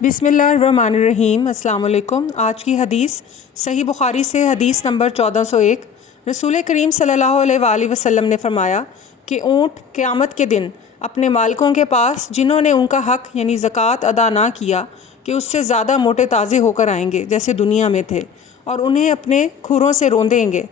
بسم اللہ الرحمن الرحیم۔ السلام علیکم۔ آج کی حدیث صحیح بخاری سے حدیث نمبر 1401۔ رسول کریم صلی اللہ علیہ وآلہ وسلم نے فرمایا کہ اونٹ قیامت کے دن اپنے مالکوں کے پاس جنہوں نے ان کا حق یعنی زکوٰۃ ادا نہ کیا کہ اس سے زیادہ موٹے تازے ہو کر آئیں گے جیسے دنیا میں تھے، اور انہیں اپنے کھروں سے روندیں گے۔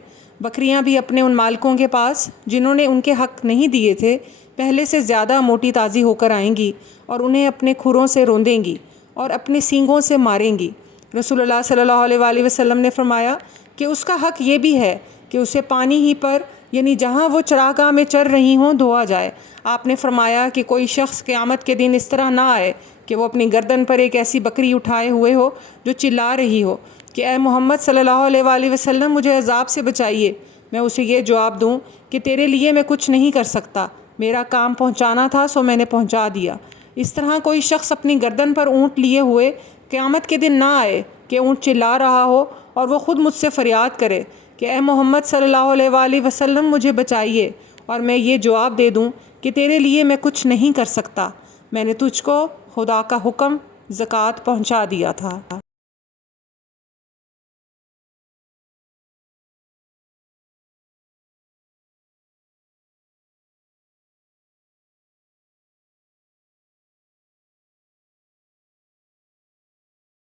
بکریاں بھی اپنے ان مالکوں کے پاس جنہوں نے ان کے حق نہیں دیے تھے پہلے سے زیادہ موٹی تازی ہو کر آئیں گی اور انہیں اپنے کھروں سے روندیں گی اور اپنے سینگوں سے ماریں گی۔ رسول اللہ صلی اللہ علیہ وآلہ وسلم نے فرمایا کہ اس کا حق یہ بھی ہے کہ اسے پانی ہی پر یعنی جہاں وہ چراگاہ میں چر رہی ہوں دھویا جائے۔ آپ نے فرمایا کہ کوئی شخص قیامت کے دن اس طرح نہ آئے کہ وہ اپنی گردن پر ایک ایسی بکری اٹھائے ہوئے ہو جو چلا رہی ہو کہ اے محمد صلی اللہ علیہ وآلہ وسلم مجھے عذاب سے بچائیے۔ میں اسے یہ جواب دوں کہ تیرے لیے میں کچھ نہیں کر سکتا، میرا کام پہنچانا تھا سو میں نے پہنچا دیا۔ اس طرح کوئی شخص اپنی گردن پر اونٹ لیے ہوئے قیامت کے دن نہ آئے کہ اونٹ چلا رہا ہو اور وہ خود مجھ سے فریاد کرے کہ اے محمد صلی اللہ علیہ وآلہ وسلم مجھے بچائیے، اور میں یہ جواب دے دوں کہ تیرے لیے میں کچھ نہیں کر سکتا، میں نے تجھ کو خدا کا حکم زکوٰۃ پہنچا دیا تھا۔